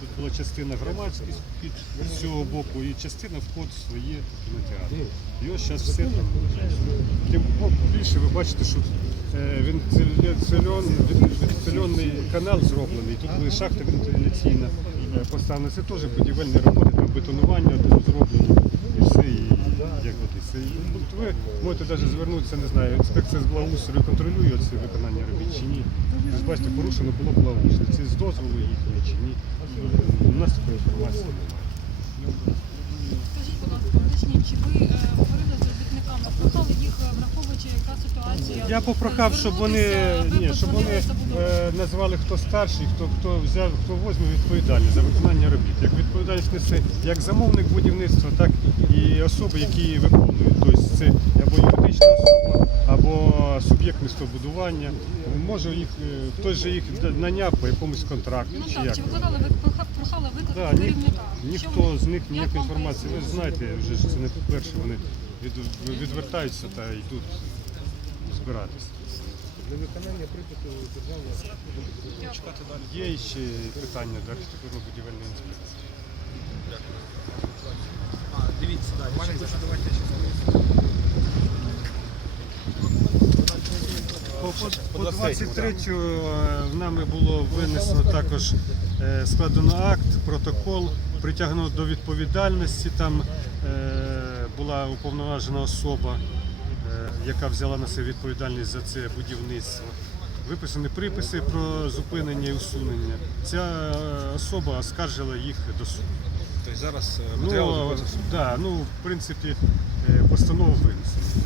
Тут була частина громадських під з цього боку і частина вход в своє кінотеатр. І ось зараз все там. Тим більше ви бачите, що е, вентиляційний, канал зроблений. Тут були шахти вентиляційна е, поставлена. Це теж будівельні роботи, там бетонування зроблено і все. І, як от, і все. І, от ви можете навіть звернутися, не знаю, інспекція з благоустрою контролює це виконання робіт чи ні. Ви ж бачите, порушено було благоустрою. Це з дозволу їхнього чи ні. У нас такої інформації немає. Скажіть, будь ласка, уточніть, чи ви е, говорили з робітниками, прохали їх, е, враховуючи, яка ситуація? Я попрохав, щоб вони ні, щоб вони е, назвали хто старший, хто хто взяв, хто возьме відповідальність за виконання робіт. Як відповідальність несе як замовник будівництва, так і особи, які її виконують. Тобто це або юридична особа, або суб'єкт містобудування. Може їх е, хтось же їх наняв по якомусь контракту Ну чи так, як. чи викликали ви прохали викликати Да, ні, керівника? ніхто з них як ніякої інформації. Ви знаєте, вже ж це не по-перше, вони від, відвертаються та йдуть збиратися. Для виконання припису державного Є ще питання до архітектурно-будівельної інспекції. Дивіться, далі. Мене хочу давайте. По, по 23 в нами було винесено також е, складено акт, протокол, притягнуто до відповідальності. Там е, була уповноважена особа, е, яка взяла на себе відповідальність за це будівництво. Виписані приписи про зупинення і усунення. Ця е, особа оскаржила їх до суду. Тобто зараз е, матеріал Ну, да, ну, в принципі, е, постанова винесена.